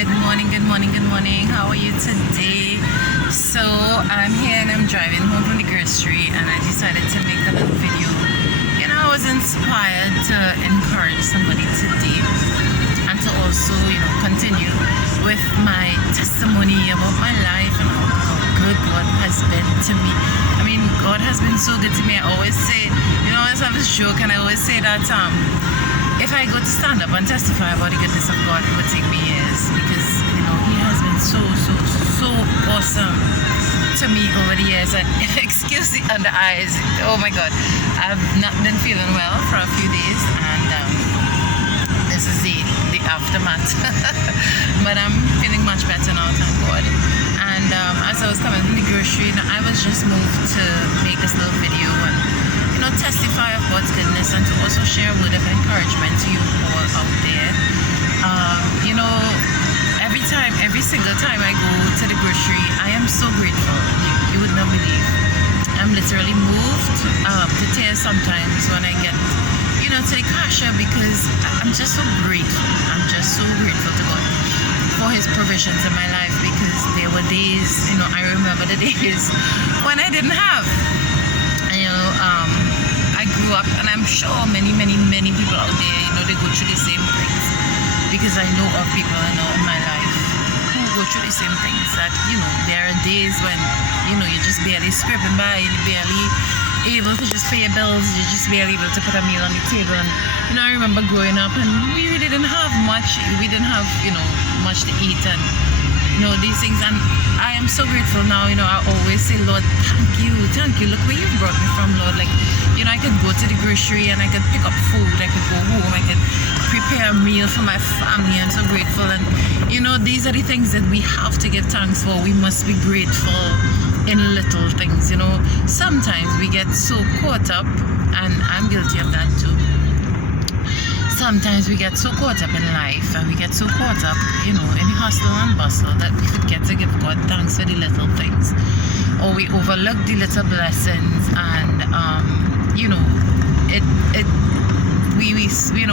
Good morning. How are you today? So I'm here and I'm driving home from the grocery and I decided to make a little video. I was inspired to encourage somebody today and to also, continue with my testimony about my life and how good God has been to me. I mean, God has been so good to me. I always say, I always have this joke and I always say that if I go to stand up and testify about the goodness of God, it would take me years because, He has been so awesome to me over the years. And excuse the under eyes. Oh my God. I've not been feeling well for a few days and this is the aftermath. But I'm feeling much better now, thank God. And as I was coming from the grocery, I was just moved to make this little video and testify of God's goodness and to also share a word of encouragement to you all out there. Every single time I go to the grocery, I am so grateful. You would not believe. I'm literally moved to tears sometimes when I get, to the cashier because I'm just so grateful. I'm just so grateful to God for His provisions in my life because there were days, I remember the days when I didn't have. I grew up, and I'm sure many people out there, they go through the same things because I know of people I know in my life who go through the same things that, there are days when, you're just barely scraping by, you're barely able to just pay your bills, you're just barely able to put a meal on the table. And, I remember growing up and we really didn't have much, much to eat and, these things. And I am so grateful now, I always say, Lord, thank you, look where you brought me from, Lord. Like, I could go to the grocery and I could pick up food, I could go home, I could prepare a meal for my family. I'm so grateful. And, these are the things that we have to give thanks for. We must be grateful in little things, Sometimes we get so caught up, and I'm guilty of that too. Sometimes we get so caught up in life and we get so caught up, in the hustle and bustle that we forget to give God thanks for the little things. Or we overlook the little blessings and,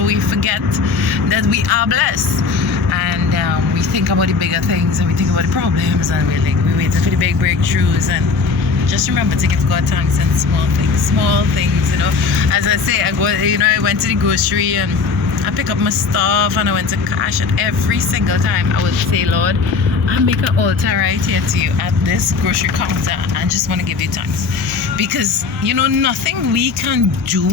we forget that we are blessed. And we think about the bigger things and we think about the problems and we're waiting for the big breakthroughs. And just remember to give God thanks in small things, As I say, I went to the grocery and I pick up my stuff and I went to cash, and every single time I would say, Lord, I make an altar right here to you at this grocery counter and just want to give you thanks. Because, nothing we can do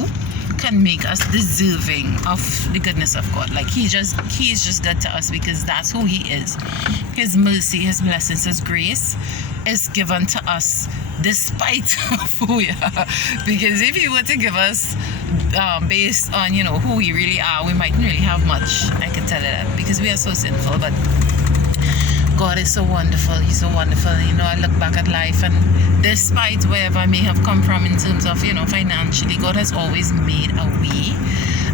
can make us deserving of the goodness of God. Like He is just good to us because that's who He is. His mercy, His blessings, His grace is given to us despite of who we are. Because if He were to give us based on who we really are, we mightn't really have much. I can tell you that because we are so sinful. But God is so wonderful. He's so wonderful. I look back at life and despite wherever I may have come from in terms of, financially, God has always made a way.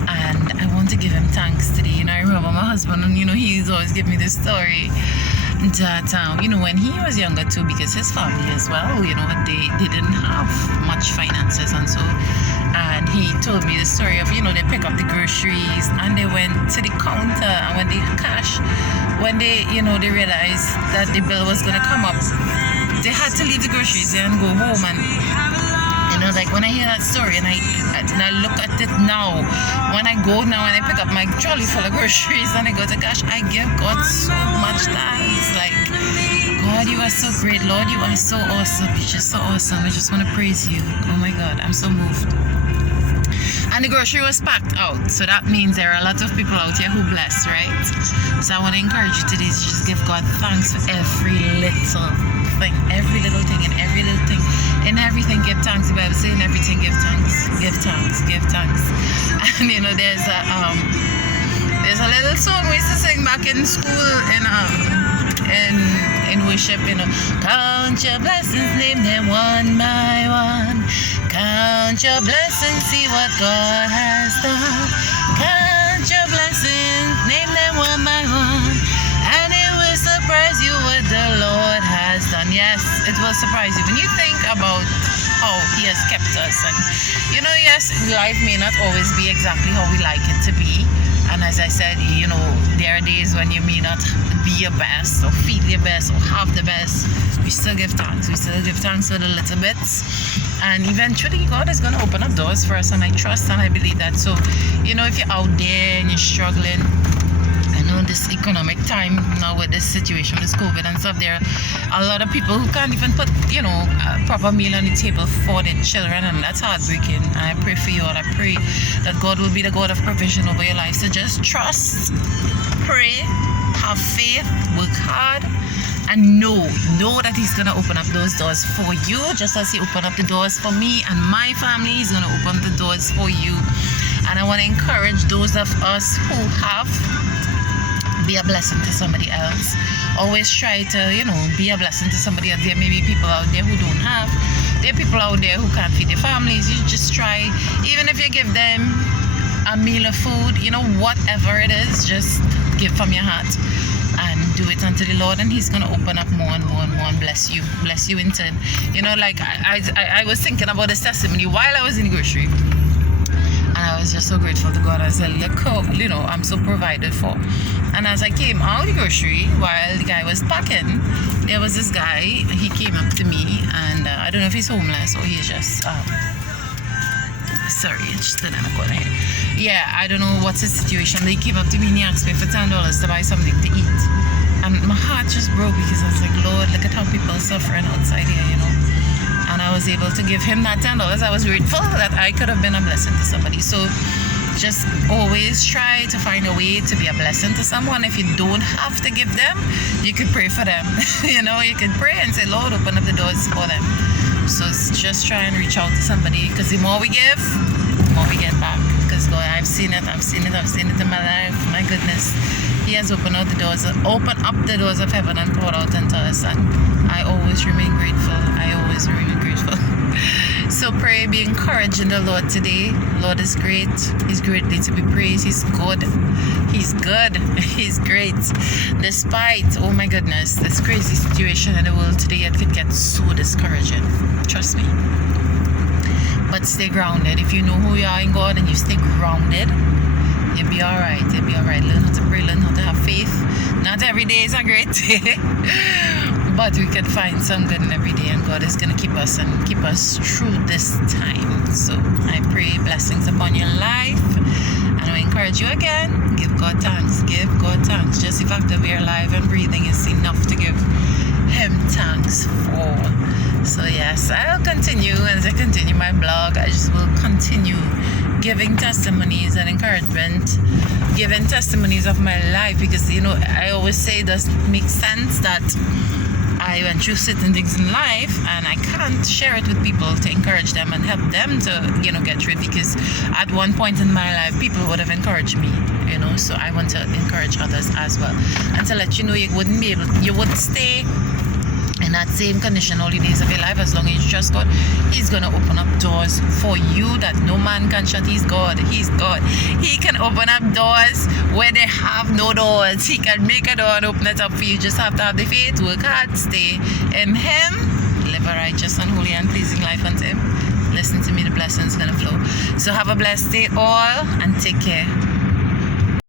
And I want to give Him thanks today. I remember my husband, and, he's always give me this story that, when he was younger too, because his family as well, they didn't have much finances and so. And he told me the story of, they pick up the groceries and they went to the counter, and when they they realized that the bill was going to come up, they had to leave the groceries and go home. And, like when I hear that story and I look at it now, when I go now and I pick up my trolley full of groceries and I go to cash, I give God so much thanks. Like, God, you are so great. Lord, you are so awesome. You're just so awesome. I just want to praise you. Oh my God, I'm so moved. And the grocery was packed out, so that means there are a lot of people out here who bless, right? So I want to encourage you today to just give God thanks for every little thing, and every little thing. In everything, give thanks. The Bible says in everything, give thanks. Give thanks. And there's a little song we used to sing back in school in worship. Count your blessings, name them one by one. Count your blessings, see what God has done. Count your blessings, name them one by one. And it will surprise you what the Lord has done. Yes, it will surprise you. When you think about how he has kept us. And yes, life may not always be exactly how we like it to be. And as I said, there are days when you may not be your best or feel your best or have the best. We still give thanks. We still give thanks for the little bits. And eventually God is going to open up doors for us. And I trust and I believe that. So, if you're out there and you're struggling, I know this economic time now with this situation, this COVID and stuff, there are a lot of people who can't even put, a proper meal on the table for their children, and that's heartbreaking. And I pray for you all. I pray that God will be the God of provision over your life. So just trust, pray, have faith, work hard, and know that He's going to open up those doors for you, just as He opened up the doors for me and my family. He's going to open the doors for you. And I want to encourage those of us who have, be a blessing to somebody else. Always try to, be a blessing to somebody else. There may be people out there who don't have. There are people out there who can't feed their families. You just try, even if you give them a meal of food, whatever it is, just give from your heart and do it unto the Lord, and He's going to open up more and more and more and bless you in turn. Like I was thinking about this testimony while I was in the grocery. And I was just so grateful to God. I said, look how, I'm so provided for. And as I came out of the grocery, while the guy was packing, there was this guy, he came up to me, and I don't know if he's homeless or he's just, sorry, it's just in the corner here. Yeah, I don't know what's his situation. He came up to me and he asked me for $10 to buy something to eat. And my heart just broke because I was like, Lord, look at how people are suffering outside here, And I was able to give him that $10. I was grateful that I could have been a blessing to somebody. So just always try to find a way to be a blessing to someone. If you don't have to give them, you could pray for them. You could pray and say, Lord, open up the doors for them. So just try and reach out to somebody, because the more we give, the more we get back. Because God, I've seen it in my life. My goodness, He has opened up the doors of heaven and poured out into us, and I always remain grateful. So pray, be encouraged in the Lord today. Lord is great. He's greatly to be praised. He's good. He's great. Despite, oh my goodness, this crazy situation in the world today, it could get so discouraging. Trust me. But stay grounded. If you know who you are in God and you stay grounded, you'll be alright. Learn how to pray, learn how to have faith. Not every day is a great day, but we can find some good in every day, and God is going to keep us through this time. So I pray blessings upon your life, and I encourage you again, give God thanks. Just the fact that we are alive and breathing is enough to give Him thanks for. So yes, I'll continue as I continue my blog. I just will continue giving testimonies and encouragement, giving testimonies of my life, because I always say it doesn't make sense that I went through certain things in life and I can't share it with people to encourage them and help them to get through it, because at one point in my life people would have encouraged me, so I want to encourage others as well, and to let you know you wouldn't stay in that same condition all the days of your life. As long as you trust God, He's going to open up doors for you that no man can shut. He's God. He can open up doors where they have no doors. He can make a door and open it up for you. Just have to have the faith, work hard, stay in Him, live a righteous and holy and pleasing life unto Him. Listen to me, the blessings going to flow. So have a blessed day all, and take care.